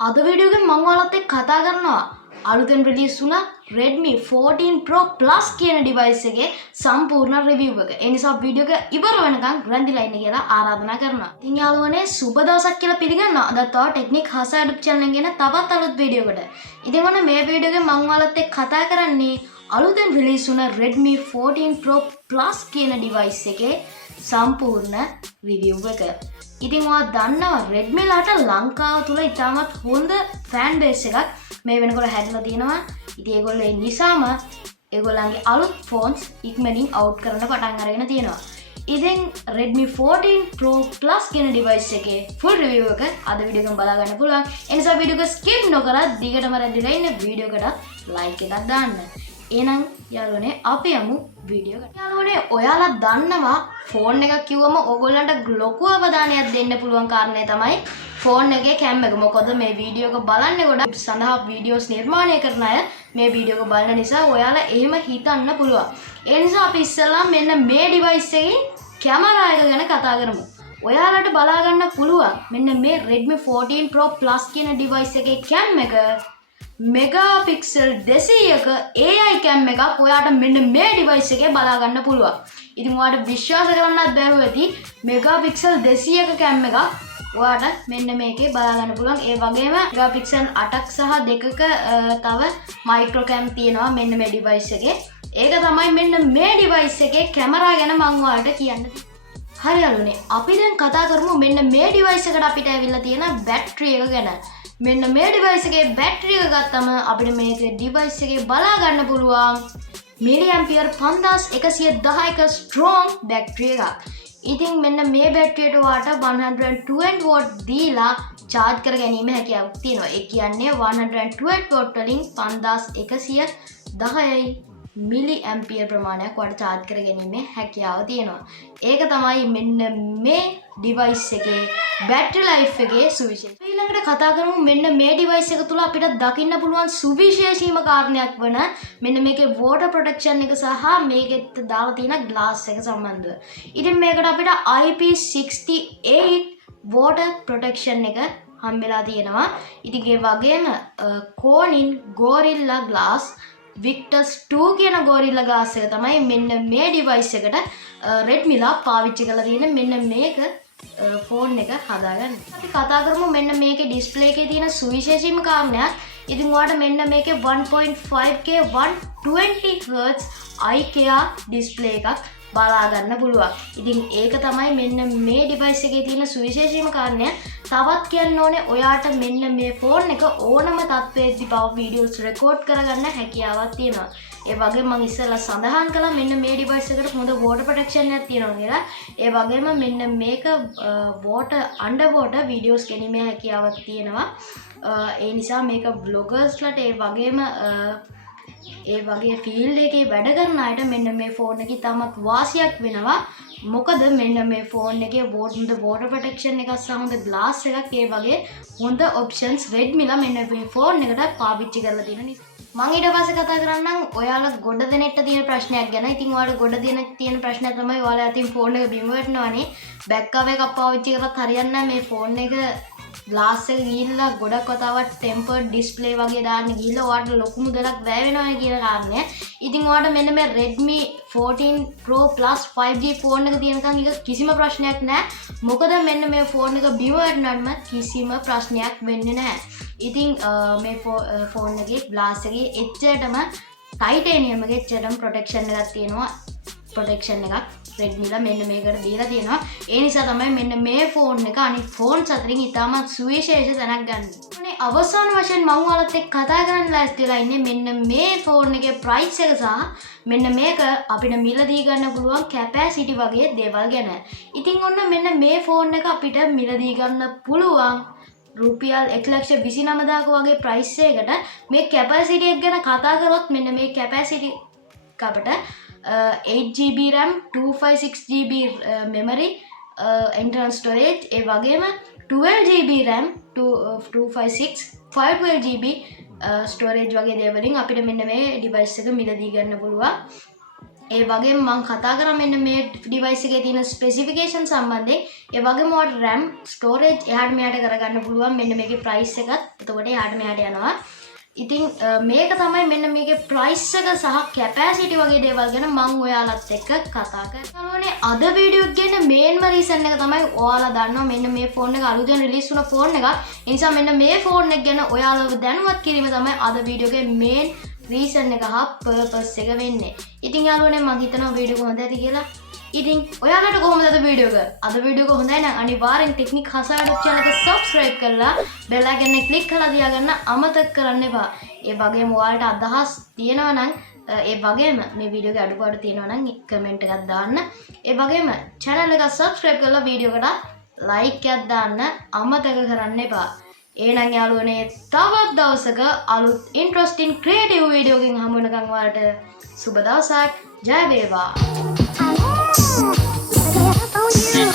අද වීඩියෝ එකෙන් මම ඔයාලත් එක්ක කතා කරනවා අලුතෙන් රිලීස් වුණ Redmi 14 Pro Plus කියන device එකේ සම්පූර්ණ review එක. ඒ නිසා වීඩියෝ එක ඉවර වෙනකන් රැඳිලා ඉන්න කියලා ආරාධනා කරනවා. ඉතින් යාළුවනේ සුබ දවසක් කියලා පිළිගන්නවා. අදත් තව ටෙක්නික් හසා YouTube channel එකෙන් තවත් අලුත් වීඩියෝ එකකට. ඉතින් ඔන්න මේ වීඩියෝ එකෙන් මම ඔයාලත් එක්ක කතා කරන්නේ අලුතෙන් රිලීස් වුණ Redmi 14 Pro Plus කියන device එකේ සම්පූර්ණ review එක. ඉතින් ඔයා දන්නවා Redmi ලාට ලංකාව තුල ඉතාමත් හොඳ ෆෑන් බේස් එකක් මේ වෙනකොට හැදලා තියෙනවා. ඉතින් ඒගොල්ලෝ ඒ නිසාම ඒගොල්ලන්ගේ අලුත් ෆෝන්ස් ඉක්මනින් අවුට් කරන්න පටන් අරගෙන තියෙනවා. ඉතින් Redmi 14 Pro Plus කියන device එකේ full review එක අද වීඩියෝ එකෙන් බලා ගන්න පුළුවන්. ඒ නිසා වීඩියෝ එක skip නොකර දිගටම රැඳිලා ඉන්න වීඩියෝ එකට like එකක් දාන්න. එහෙනම් යාළුවනේ අපි යමු වීඩියෝ එකට. යාළුවනේ ඔයාලා දන්නවා ෆෝන් එකක් කිව්වම ඕගොල්ලන්ට ලොකු අවධානයක් දෙන්න පුළුවන් කාරණේ තමයි ෆෝන් එකේ කැම් එක. මොකද මේ වීඩියෝ එක බලන්නේ ගොඩක් සඳහා වීඩියෝස් නිර්මාණය කරන අය මේ වීඩියෝ එක බලන නිසා ඔයාලා එහෙම හිතන්න පුළුවන්. ඒ නිසා අපි ඉස්සෙල්ලා මෙන්න මේ device එකේ කැමරා එක ගැන කතා කරමු. ඔයාලට බලා ගන්න පුළුවන් මෙන්න මේ Redmi 14 Pro Plus කියන device එකේ කැම් එක මෙගාපික්සල් 200ක AI කැම් එකක් ඔයාට මෙන්න මේ device එකේ බලා ගන්න පුළුවන්. ඉතින් ඔයාලට විශ්වාස කරන්නත් බැරුව ඇති මෙගාපික්සල් 200ක කැම් එකක් ඔයාට මෙන්න මේකේ බලා ගන්න පුළුවන්. ඒ වගේම මෙගාපික්සල් 8ක් සහ 2ක තව මයික්‍රෝ කැම් තියෙනවා මෙන්න මේ device එකේ. ඒක තමයි මෙන්න මේ device එකේ කැමරා ගැන මම ඔයාලට කියන්න. හරි යාළුවනේ අපි දැන් කතා කරමු මෙන්න මේ device එකට අපිට ඇවිල්ලා තියෙන බැටරි එක ගැන. මෙන්න මේ device එකේ බැටරි එක ගත්තම අපිට මේකේ device එකේ බලා ගන්න පුළුවන් මිලිඇම්පියර් 5110ක strong බැටරි එකක්. ඉතින් මෙන්න මේ බැටරියට ඔයාට 120 watt දීලා charge කර ගැනීම හැකියාවක් තියෙනවා. ඒ කියන්නේ 120 watt වලින් 5110යි මිලි ඇම්පියර් ප්‍රමාණයක් ඔයාලට charge කර ගැනීමේ හැකියාව තියෙනවා. ඒක තමයි මෙන්න මේ device එකේ battery life එකේ සුවිශේෂය. ඊළඟට කතා කරමු මෙන්න මේ device එක තුල අපිට දකින්න පුළුවන් සුවිශේෂීම කාරණයක් වන මෙන්න මේකේ water protection එක සහ මේකෙත් දාලා තියෙන glass එක සම්බන්ධව. ඉතින් මේකට අපිට IP68 water protection එක හම්බෙලා තියෙනවා. ඉතින් ඒ වගේම Corning Gorilla Glass Victus 2 කියන Gorilla Glass එක තමයි මෙන්න මේ device එකට Redmi ලා පාවිච්චි කරලා තියෙන මෙන්න මේක ෆෝන් එක හදාගන්න. අපි කතා කරමු මෙන්න මේකේ display එකේ තියෙන සුවිශේෂීම කාරණයක්. ඉතින් ඔයාලට මෙන්න මේකේ 1.5K 120Hz IKEA display එකක් බලා ගන්න පුළුවන්. ඉතින් ඒක තමයි මෙන්න මේ device එකේ තියෙන සුවිශේෂීම කාරණය. තවත් කියන්න ඕනේ ඔයාට මෙන්න මේ ෆෝන් එක ඕනම තත්ත්වයකදී පව වීඩියෝස් රෙකෝඩ් කරගන්න හැකියාවක් තියෙනවා. ඒ වගේම මම ඉස්සෙල්ලා සඳහන් කළා මෙන්න මේ device එකට හොඳ water protection එකක් තියෙනවා කියලා. ඒ වගේම මෙන්න මේක under water වීඩියෝස් ගැනීමේ හැකියාවක් තියෙනවා. ඒ නිසා මේක vloggers-ලාට ඒ වගේම ඒ වගේ ෆීල්ඩ් එකේ වැඩ කරන අයට මෙන්න මේ ෆෝන් එක ඉතාමත් වාසියක් වෙනවා. මොකද මෙන්න මේ ෆෝන් එකේ හොඳ water protection එකක් සහ හොඳ glass එකක් ඒ වගේ හොඳ options Redmi ලා මෙන්න මේ ෆෝන් එකට පාවිච්චි කරලා තියෙන නිසා. මම ඊට පස්සේ කතා කරන්නම් ඔයාලා ගොඩ දෙනෙක්ට තියෙන ප්‍රශ්නයක් ගැන. ඉතින් ඔයාලා ගොඩ දෙනෙක් තියෙන ප්‍රශ්නය තමයි ඔයාලා අතින් ෆෝන් එක බිම වැටෙනවානේ. බෑක් කවර් එකක් පාවිච්චි කරත් හරියන්නේ නැහැ මේ ෆෝන් එක glass එක ගිහිල්ලා ගොඩක් වතාවක් tempered display වගේ දාන්න ගිහිල්ලා ඔයාලට ලොකු මුදලක් වැය වෙනවා කියන කාරණය. ඉතින් ඔයාලට මෙන්න මේ Redmi 14 Pro Plus 5G phone එක තියෙනකන් ඒක කිසිම ප්‍රශ්නයක් නැහැ. මොකද මෙන්න මේ ෆෝන් එක බිම වැටුණාම කිසිම ප්‍රශ්නයක් වෙන්නේ නැහැ. ඉතින් මේ ෆෝන් එකේ glass එකේ එච්චරටම titanium එකේ එච්චරටම protection එකක් තියෙනවා. protection එකක් Redmi ලා මෙන්න මේකට දීලා තියෙනවා. ඒ නිසා තමයි මෙන්න මේ ෆෝන් එක අනිත් ෆෝන්ස් අතරින් ඉතාමත් සුවිශේෂ තැනක් ගන්න. අනේ අවසාන වශයෙන් මම ඔයාලත් එක්ක කතා කරන්න ලෑස්ති වෙලා ඉන්නේ මෙන්න මේ ෆෝන් එකේ price එක සහ මෙන්න මේක අපිට මිලදී ගන්න පුළුවන් capacity වගේ දේවල් ගැන. ඉතින් ඔන්න මෙන්න මේ ෆෝන් එක අපිට මිලදී ගන්න පුළුවන් රුපියල් 1,29,000ක වගේ price එකකට මේ capacity එක ගැන කතා කරොත් මෙන්න මේ capacity අපිට 8GB RAM 256GB memory internal storage ඒ වගේම 12GB RAM 256 512GB storage වගේ දේවලින් අපිට මෙන්න මේ device එක මිලදී ගන්න පුළුවන්. ඒ වගේම මම කතා කරා මෙන්න මේ device එකේ තියෙන specification සම්බන්ධයෙන්. ඒ වගේම ඔයාලට RAM storage එහාට මෙහාට කරගන්න පුළුවන්. මෙන්න මේකේ price එකත් එතකොට එහාට මෙහාට යනවා. ඉතින් මේක තමයි මෙන්න මේකේ price එක සහ capacity වගේ දේවල් ගැන මම ඔයාලත් එක්ක කතා කරන්නේ. අද වීඩියෝ එක ගැන මේන්ම reason එක තමයි ඔයාලා දන්නවා මෙන්න මේ phone එක අලුතෙන් release වුණ phone එකක්. ඒ නිසා මෙන්න මේ phone එක ගැන ඔයාලව දැනුවත් කිරීම තමයි අද වීඩියෝ එකේ main reason එක හා purpose එක වෙන්නේ. ඉතින් යාළුවනේ මම හිතනවා වීඩියෝ එක හොඳ ඇති කියලා. ඉතින් ඔයාලට කොහොමද අද වීඩියෝ එක? අද වීඩියෝ එක හොඳයි නම් අනිවාර්යෙන් ටෙක්නික් හසා YouTube channel එක subscribe කරලා bell icon එක click කරලා තියාගන්න අමතක කරන්න එපා. ඒ වගේම ඔයාලට අදහස් තියෙනවා නම් ඒ වගේම මේ වීඩියෝ එකේ අඩුපාඩු තියෙනවා නම් comment එකක් දාන්න. ඒ වගේම channel එක subscribe කරලා වීඩියෝ එකට like එකක් දාන්න අමතක කරන්න එපා. එහෙනම් යාළුවනේ තවත් දවසක අලුත් interesting creative video එකකින් හමු වෙනකන් ඔයාලට සුබ දවසක්. ජය වේවා. Oh, you.